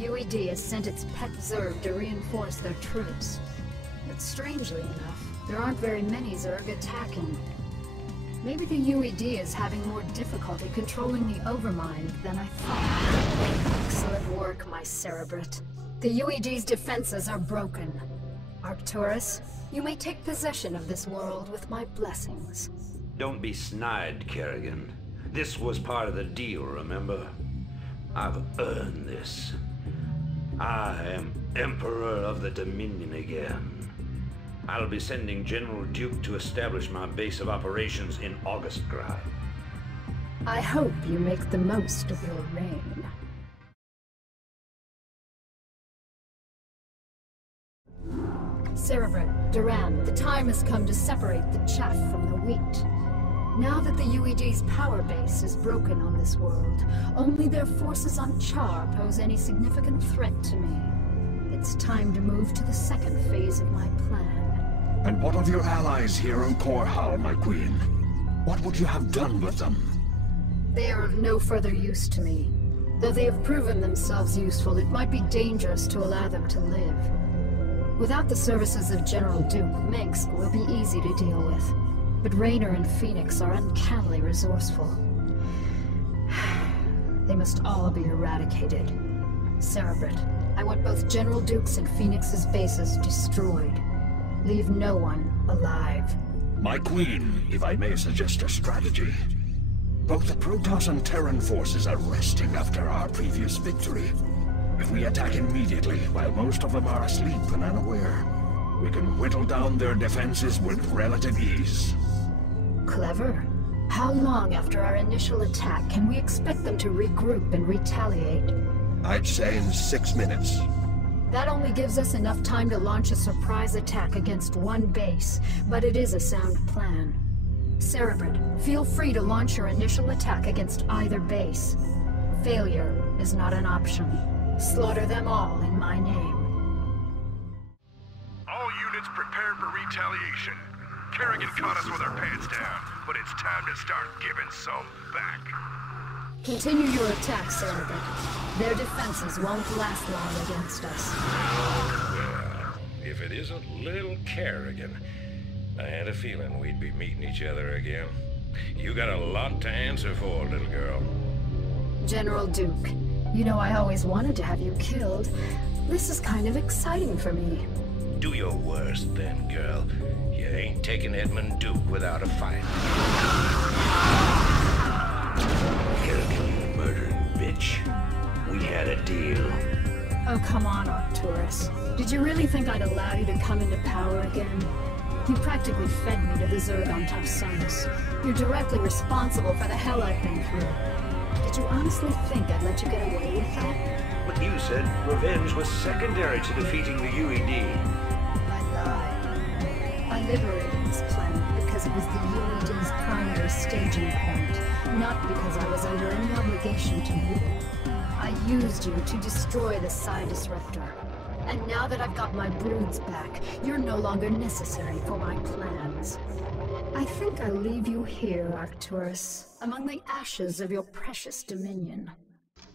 UED has sent its pet Zerg to reinforce their troops. But strangely enough, there aren't very many Zerg attacking. Maybe the UED is having more difficulty controlling the Overmind than I thought. Excellent work, my Cerebrit. The UED's defenses are broken. Arcturus, you may take possession of this world with my blessings. Don't be snide, Kerrigan. This was part of the deal, remember? I've earned this. I am Emperor of the Dominion again. I'll be sending General Duke to establish my base of operations in Augustgrad. I hope you make the most of your reign. Cerebrit, Duran, the time has come to separate the chaff from the wheat. Now that the UED's power base is broken on this world, only their forces on Char pose any significant threat to me. It's time to move to the second phase of my plan. And what of your allies here on Korhal, my queen? What would you have done with them? They are of no further use to me. Though they have proven themselves useful, it might be dangerous to allow them to live. Without the services of General Duke, Minsk will be easy to deal with. But Raynor and Phoenix are uncannily resourceful. They must all be eradicated. Cerebrit, I want both General Duke's and Phoenix's bases destroyed. Leave no one alive. My queen, if I may suggest a strategy. Both the Protoss and Terran forces are resting after our previous victory. If we attack immediately, while most of them are asleep and unaware, we can whittle down their defenses with relative ease. Clever. How long after our initial attack can we expect them to regroup and retaliate? I'd say in 6 minutes. That only gives us enough time to launch a surprise attack against one base, but it is a sound plan. Cerebrit, feel free to launch your initial attack against either base. Failure is not an option. Slaughter them all in my name. All units prepared for retaliation. Kerrigan caught us with our pants down, but it's time to start giving some back. Continue your attack, Cerebrit. Their defenses won't last long against us. Well, if it isn't little Kerrigan, I had a feeling we'd be meeting each other again. You got a lot to answer for, little girl. General Duke, you know I always wanted to have you killed. This is kind of exciting for me. Do your worst then, girl. You ain't taking Edmund Duke without a fight. Kerrigan, you murdering bitch. We had a deal. Oh, come on, Arcturus. Did you really think I'd allow you to come into power again? You practically fed me to the Zerg on Tarsanus. You're directly responsible for the hell I've been through. Did you honestly think I'd let you get away with that? But you said revenge was secondary to defeating the UED. I lied. I liberated this planet because it was the UED's primary staging point, not because I was under any obligation to you. I used you to destroy the Psi Disruptor. And now that I've got my broods back, you're no longer necessary for my plans. I think I'll leave you here, Arcturus, among the ashes of your precious dominion.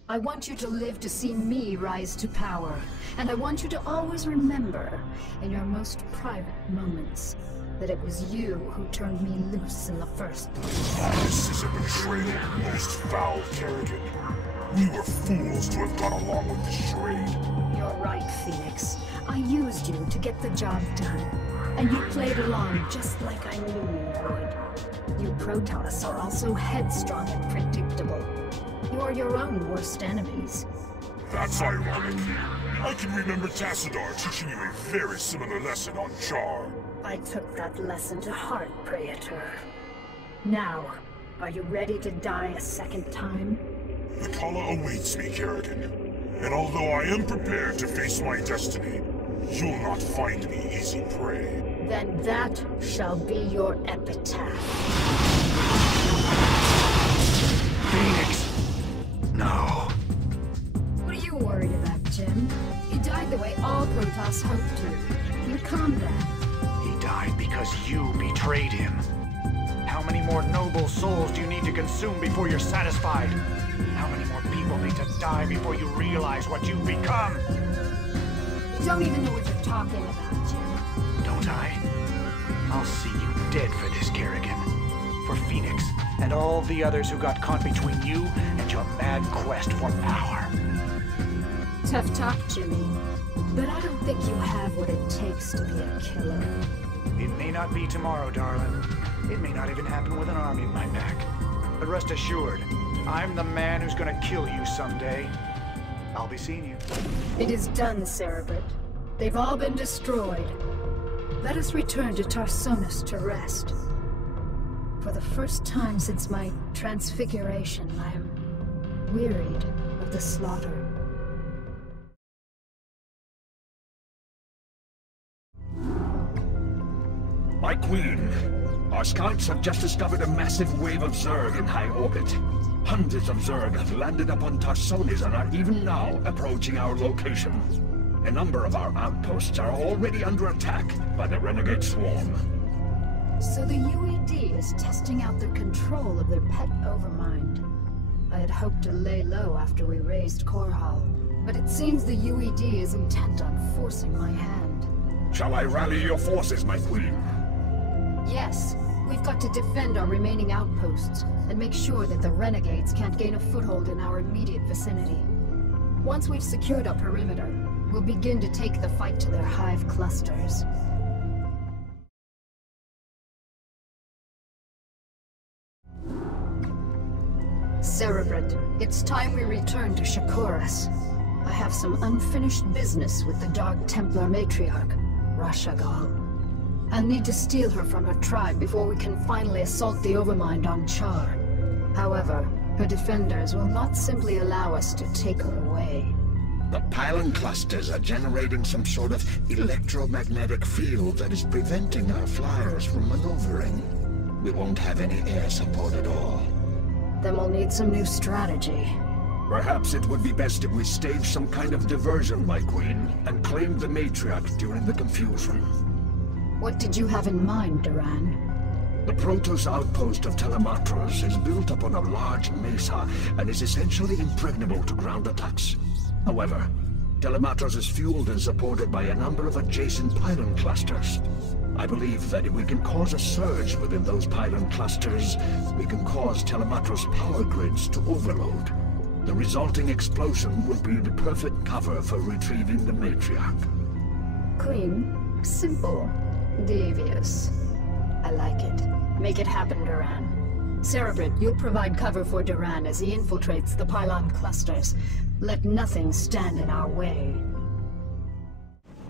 I want you to live to see me rise to power, and I want you to always remember, in your most private moments, that it was you who turned me loose in the first place. This is a betrayal most foul, Kerrigan. We were fools to have gone along with the charade. You're right, Phoenix. I used you to get the job done, and you played along just like I knew you would. You Protoss are also headstrong and predictable. You're your own worst enemies. That's ironic. I can remember Tassadar teaching you a very similar lesson on Char. I took that lesson to heart, Praetor. Now, are you ready to die a second time? The Kala awaits me, Kerrigan. And although I am prepared to face my destiny, you'll not find me easy prey. Then that shall be your epitaph. Phoenix! No. What are you worried about, Jim? You died the way all Protoss hoped to. In combat. He died because you betrayed him. How many more noble souls do you need to consume before you're satisfied? How many more people need to die before you realize what you've become? You don't even know what you're talking about, Jim. Don't I? I'll see you dead for this, Kerrigan. For Phoenix, and all the others who got caught between you and your mad quest for power. Tough talk, Jimmy. But I don't think you have what it takes to be a killer. It may not be tomorrow, darling. It may not even happen with an army at my back. But rest assured, I'm the man who's gonna kill you someday. I'll be seeing you. It is done, Cerebrit. They've all been destroyed. Let us return to Tarsonis to rest. For the first time since my transfiguration, I am wearied of the slaughter. My queen, our scouts have just discovered a massive wave of Zerg in high orbit. Hundreds of Zerg have landed upon Tarsonis and are even now approaching our location. A number of our outposts are already under attack by the renegade swarm. So the UED is testing out their control of their pet overmind. I had hoped to lay low after we raised Korhal, but it seems the UED is intent on forcing my hand. Shall I rally your forces, my queen? Yes, we've got to defend our remaining outposts and make sure that the renegades can't gain a foothold in our immediate vicinity. Once we've secured our perimeter, we'll begin to take the fight to their hive clusters. Cerebrit, it's time we return to Shakuras. I have some unfinished business with the Dark Templar Matriarch, Rashagal. I'll need to steal her from her tribe before we can finally assault the Overmind on Char. However, her defenders will not simply allow us to take her away. The pylon clusters are generating some sort of electromagnetic field that is preventing our flyers from maneuvering. We won't have any air support at all. Then we'll need some new strategy. Perhaps it would be best if we stage some kind of diversion, my queen, and claim the Matriarch during the confusion. What did you have in mind, Duran? The protoss outpost of Telematros is built upon a large mesa and is essentially impregnable to ground attacks. However, Telematros is fueled and supported by a number of adjacent pylon clusters. I believe that if we can cause a surge within those pylon clusters, we can cause Telematros power grids to overload. The resulting explosion would be the perfect cover for retrieving the Matriarch. Queen, simple, devious. I like it. Make it happen, Duran. Cerebrit, you'll provide cover for Duran as he infiltrates the pylon clusters. Let nothing stand in our way.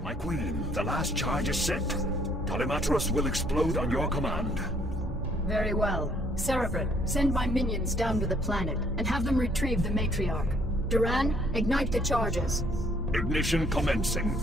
My queen, the last charge is set. Telematros will explode on your command. Very well. Cerebrit, send my minions down to the planet and have them retrieve the Matriarch. Duran, ignite the charges. Ignition commencing.